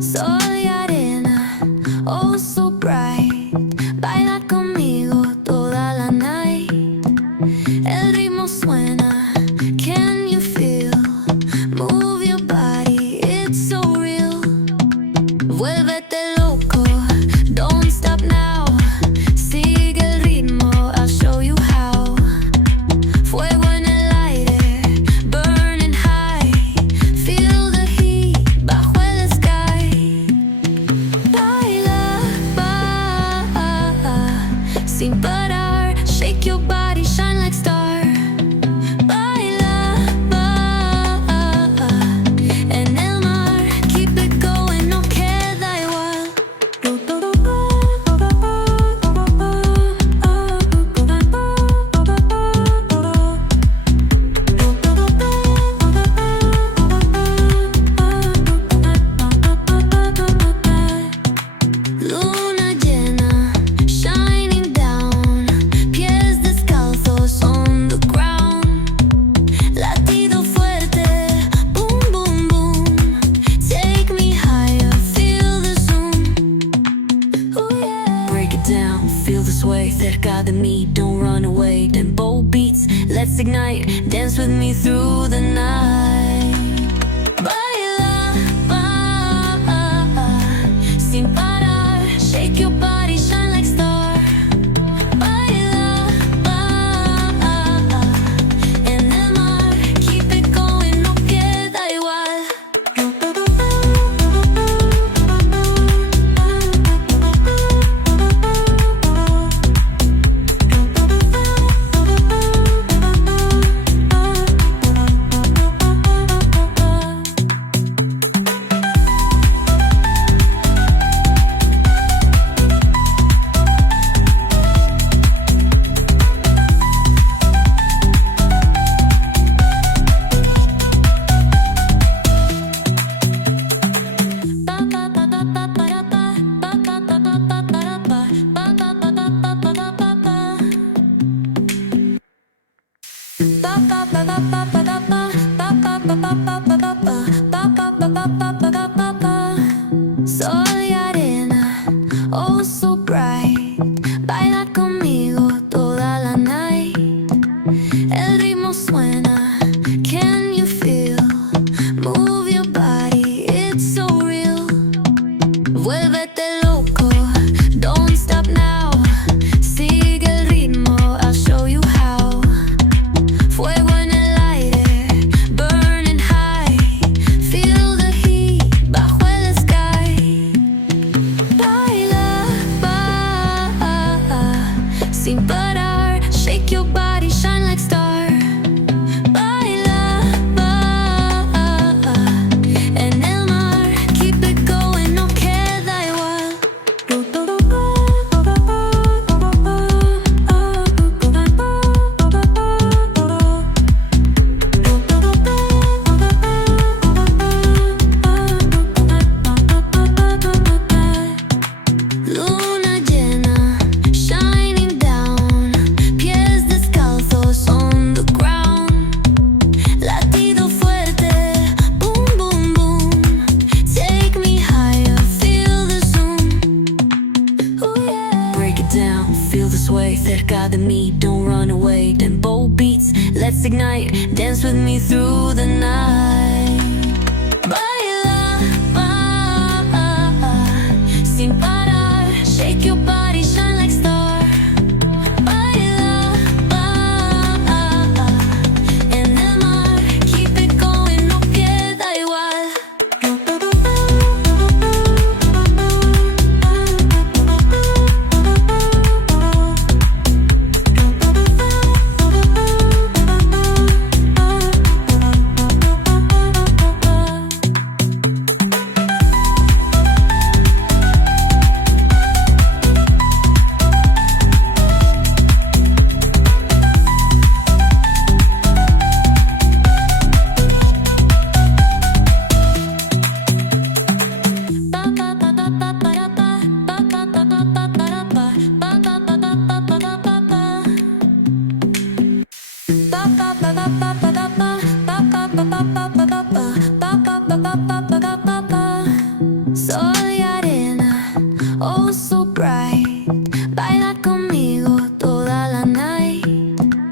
Sol y arena, oh so bright. Baila conmigo toda la night. El ritmo suena, can you feel? Move your body, it's so real. Vuélvete loco, don't stop now. Sigue el ritmo, I'll show you how. Fuego en el aire, burning high. Feel the heat bajo el sky. Baila, sin parar. Shake your body, shine like star. Baila, en el mar. Keep it going, no queda igual. Luna llena, shining down. Pies descalzos on the ground. Latido fuerte, boom, boom, boom. Take me higher, feel the zoom. Oh yeah. Break it down, feel the sway. Cerca de mí, don't run away. Tempo beats, let's ignite. Dance with me through the night. Baila, sin parar. Shake your body, shine like star. Baila, en el mar. Keep it going, no queda igual. Sol y arena, oh so bright. Baila conmigo toda la night. El ritmo suena, can you feel? Move your body, it's so real. Vuélvete loco, don't stop now. Sigue el ritmo, I'll show you how. Fuego en el aire, burning high. Feel the heat bajo el sky. Baila, sin parar. Shake your body, shine like star. Baila, en el mar. Keep it going, no queda igual. Luna llena, shining down. Pies descalzos on the ground. Latido fuerte, boom, boom, boom. Take me higher, feel the zoom. Oh yeah. Break it down, feel the sway. Cerca de mí, don't run away. Tempo beats, let's ignite. Dance with me through the night. Baila, sin parar. Shake your body, shine like star. Baila, en el mar. Keep it going, no queda igual.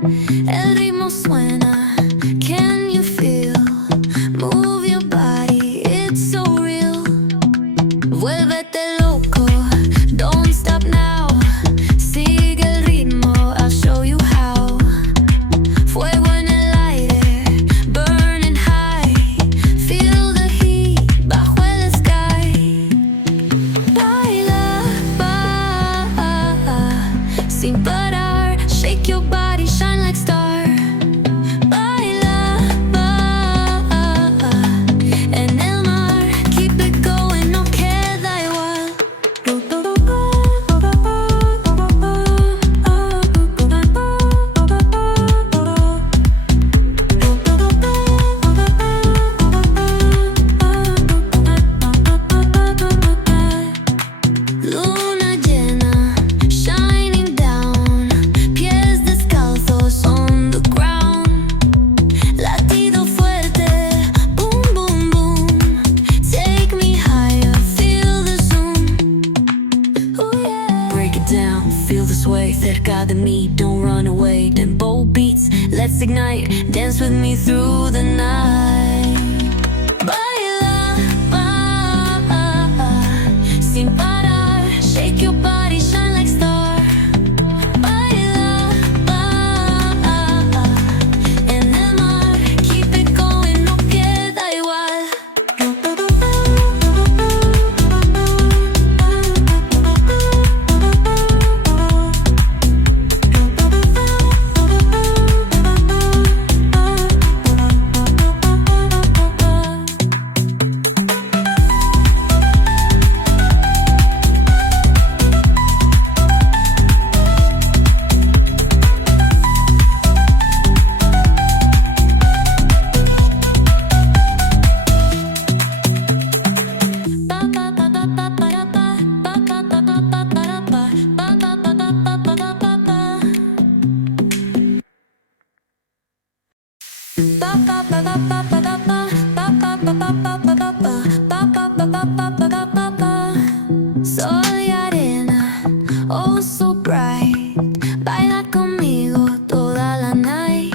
El ritmo suena, can you feel? Move your body, it's so real. Vuélvete loco, don't stop now. Sigue el ritmo, I'll show you how. Fuego en el aire, burning high. Feel the heat bajo el sky. Baila, sin parar. Shake your body, shine like star. Baila, en el mar. Keep it going, no queda igual. Luna llena, shining down. Pies descalzos on the ground. Latido fuerte, boom, boom, boom. Take me higher, feel the zoom. Ooh, yeah. Break it down, feel the sway. Cerca de mí, don't run away. Tempo beats, let's ignite. Dance with me through the night. Baila, sin parar. Shake your body, shine like star. Baila, en el mar. Keep it going, no queda igual. Sol y arena, oh so bright. Baila conmigo toda la night.